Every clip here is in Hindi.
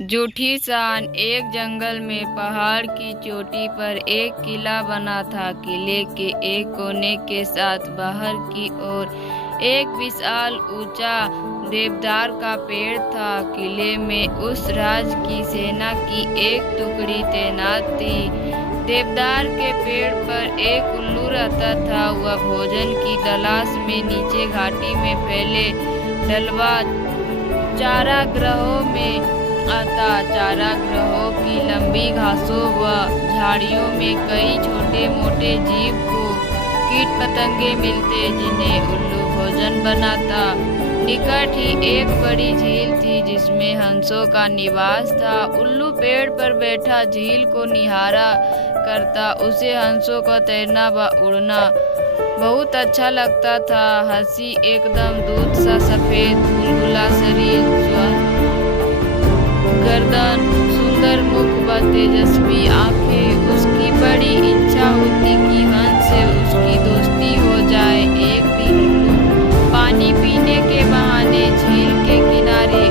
जूठी शान। एक जंगल में पहाड़ की चोटी पर एक किला बना था। किले के एक कोने के साथ बाहर की ओर एक विशाल ऊंचा देवदार का पेड़ था। किले में उस राज की सेना की एक टुकड़ी तैनात थी। देवदार के पेड़ पर एक उल्लू रहता था। वह भोजन की तलाश में नीचे घाटी में फैले ढलवा चारागाहों में आता। चारागाहों की लंबी घासों व झाड़ियों में कई छोटे मोटे जीव को कीट पतंगे मिलते, जिन्हें उल्लू भोजन बनाता। निकट ही एक बड़ी झील थी जिसमें हंसों का निवास था। उल्लू पेड़ पर बैठा झील को निहारा करता। उसे हंसों का तैरना व उड़ना बहुत अच्छा लगता था। हंसी एकदम दूध सा सफेद बुलबुला शरीर, गर्दन, सुंदर मुख व तेजस्वी आंखें। उसकी बड़ी इच्छा होती कि हंस से उसकी दोस्ती हो जाए। एक दिन उल्लू पानी पीने के बहाने झील के किनारे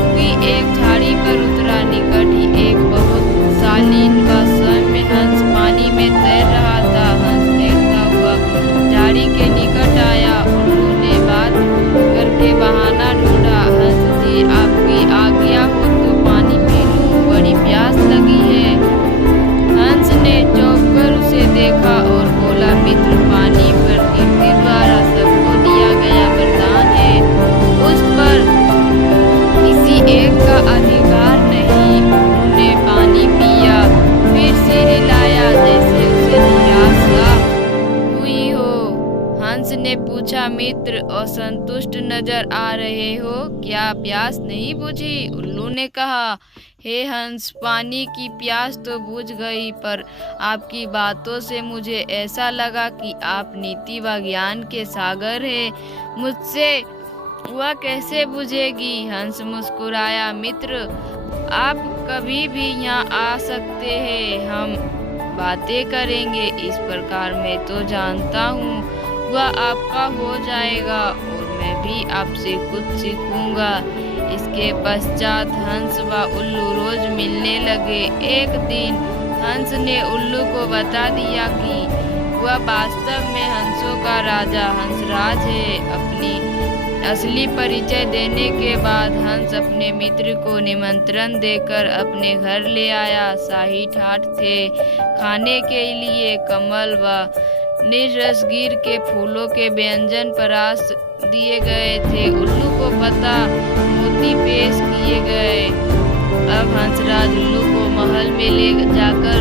उगी एक झाड़ी पर उतरा। निकट ही एक बहुत शालीन व सौम्य हंस पानी में तैर रहा था। हंस तैरता हुआ झाड़ी के निकट आया। उल्लू ने बात करके बहाना ढूंढा। हंस जी, आपकी आज्ञा हो तो पानी पी लूं, बड़ी प्यास लगी है। हंस ने चौंक कर उसे देखा और बोला, मित्र, पानी प्रकृति द्वारा सबको दिया गया वरदान है। उस पर किसी एक का अधिकार नहीं। उन्होंने पानी पिया, फिर सिर हिलाया जैसे उसे निराशा हुई हो। हंस ने पूछा, मित्र, असंतुष्ट नजर आ रहे हो, क्या प्यास नहीं बुझी? उल्लू ने कहा, हे हंस, पानी की प्यास तो बुझ गई, पर आपकी बातों से मुझे ऐसा लगा कि आप नीति व ज्ञान के सागर हैं। मुझसे वह कैसे बुझेगी? हंस मुस्कुराया, मित्र, आप कभी भी यहाँ आ सकते हैं, हम बातें करेंगे। इस प्रकार मैं तो जानता हूँ वह आपका हो जाएगा और मैं भी आपसे कुछ सीखूंगा। इसके पश्चात हंस व उल्लू रोज मिलने लगे। एक दिन हंस ने उल्लू को बता दिया कि वह वास्तव में हंसों का राजा हंसराज है। अपनी असली परिचय देने के बाद हंस अपने मित्र को निमंत्रण देकर अपने घर ले आया। शाही ठाठ थे, खाने के लिए कमल व नीरसगीर के फूलों के व्यंजन परास दिए गए थे। उल्लू को पता मोती पेश किए गए। अब हंसराज उल्लू को महल में ले जाकर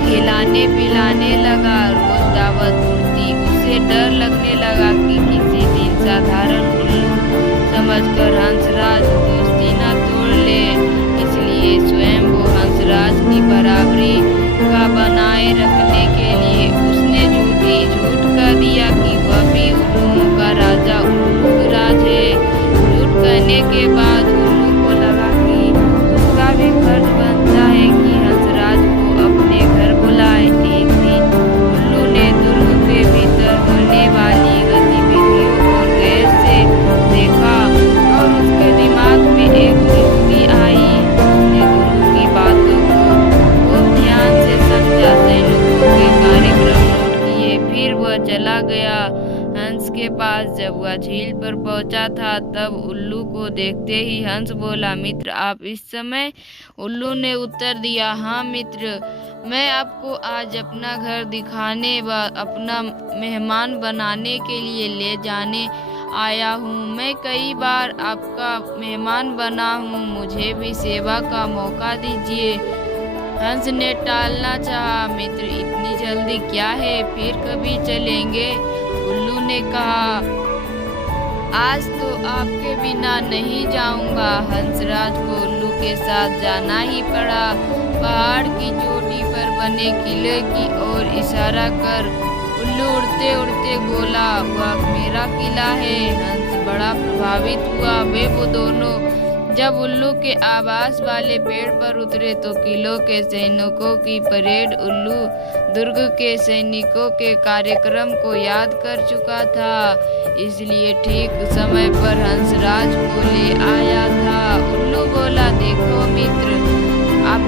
खिलाने पिलाने लगा। रोज दावत होती। उसे डर लगने लगा कि किसी दिन साधारण उल्लू समझकर हंसराज दोस्ती न तोड़ ले। इसलिए स्वयं वो हंसराज की बराबरी का बनाए रखने के लिए उसने झूठ कह दिया कि वह भी उल्लुओं का राजा उल्लूराज है। झूठ कहने के बाद उल्लू को लगा कि उसका भी फर्ज बनता है कि हंसराज को अपने घर बुलाए। एक दिन उल्लू ने दुर्ग के भीतर होने वाली गतिविधियों को गैर से देखा और उसके दिमाग में एक युक्ति आई। उसने गुरु की बातों को खूब ध्यान से समझा, सैनिकों के कार्यक्रम नोट किए, फिर वह चला गया हंस के पास। जब वह झील पर पहुंचा था तब उल्लू को देखते ही हंस बोला, मित्र, आप इस समय? उल्लू ने उत्तर दिया, हाँ मित्र, मैं आपको आज अपना घर दिखाने व अपना मेहमान बनाने के लिए ले जाने आया हूँ। मैं कई बार आपका मेहमान बना हूँ, मुझे भी सेवा का मौका दीजिए। हंस ने टालना चाहा, मित्र, इतनी जल्दी क्या है, फिर कभी चलेंगे। उल्लू ने कहा, आज तो आपके बिना नहीं जाऊंगा। हंसराज को उल्लू के साथ जाना ही पड़ा। पहाड़ की चोटी पर बने किले की ओर इशारा कर उल्लू उड़ते उड़ते बोला, वह मेरा किला है। हंस बड़ा प्रभावित हुआ। वो दोनों जब उल्लू के आवास वाले पेड़ पर उतरे तो किलों के सैनिकों की परेड उल्लू दुर्ग के सैनिकों के कार्यक्रम को याद कर चुका था, इसलिए ठीक समय पर हंसराज को ले आया था। उल्लू बोला, देखो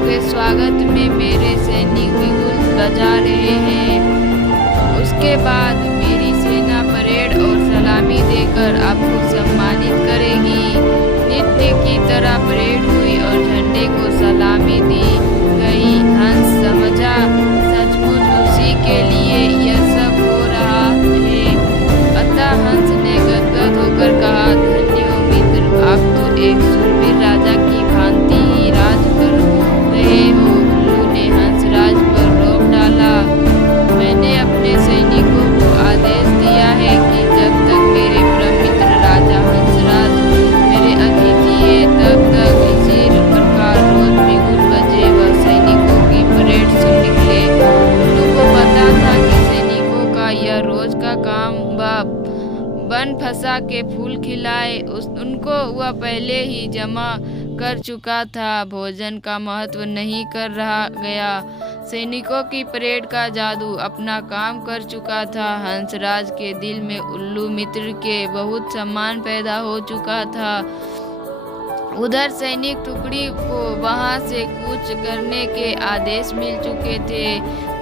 आपके स्वागत में मेरे सैनिक बिगुल बजा रहे हैं। उसके बाद मेरी सेना परेड और सलामी देकर आपको सम्मानित करेगी। नित्य की तरह परेड हुई और झंडे को सलामी दी गई। हंस समझा सचमुच उसी के लिए यह सब हो रहा है। अतः हंस ने गदगद होकर कहा, धन्य हो मित्र, आप तो एक शूरवीर राजा की भांति ही राज कर रहे हो। उल्लू ने हंसराज पर रोब डाला, मैंने अपने सैनिकों को आदेश दिया है कि जब तक मेरे प्रमित्र राजा हंसराज मेरे अतिथि है तब तक इसी प्रकार रोज बिगुल बजे व सैनिकों की परेड सुन निकले। उल्लू को पता था कि सैनिकों का यह रोज का काम बन फंसा के फूल खिलाए उनको वह पहले ही जमा कर चुका था। भोजन का महत्व नहीं कर रहा गया। सैनिकों की परेड का जादू अपना काम कर चुका था। हंसराज के दिल में उल्लू मित्र के बहुत सम्मान पैदा हो चुका था। उधर सैनिक टुकड़ी को वहां से कूच करने के आदेश मिल चुके थे।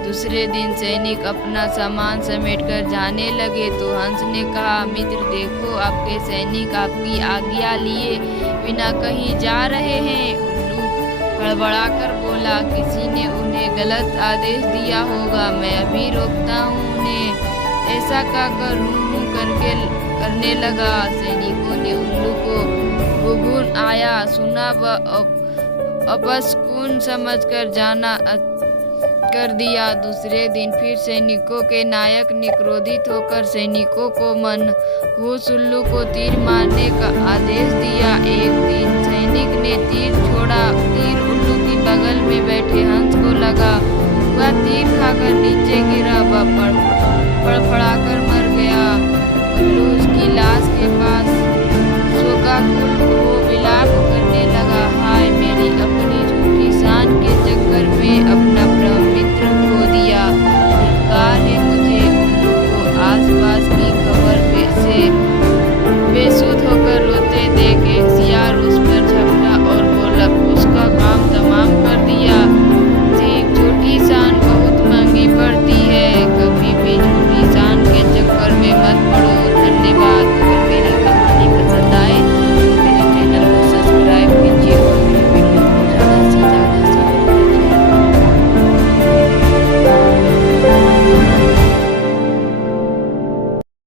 दूसरे दिन सैनिक अपना सामान समेटकर जाने लगे तो हंस ने कहा, मित्र देखो, आपके सैनिक आपकी आज्ञा लिए बिना कहीं जा रहे हैं। उल्लू हड़बड़ाकर बोला, किसी ने उन्हें गलत आदेश दिया होगा, मैं अभी रोकता हूँ उन्हें। ऐसा कहकर हूँ करने लगा। सैनिकों ने उल्लू को गुनगुन आया सुना व अपशकुन समझकर जाना कर दिया। दूसरे दिन फिर सैनिकों के नायक ने क्रोधित होकर सैनिकों को मनहूस उल्लू को तीर मारने का आदेश दिया। एक दिन सैनिक ने तीर छोड़ा। तीर उल्लू की बगल में बैठे हंस को लगा। वह तीर खाकर नीचे गिरा व फड़फड़ाकर मर गया। उल्लू उसकी लाश के पास शोकाकुल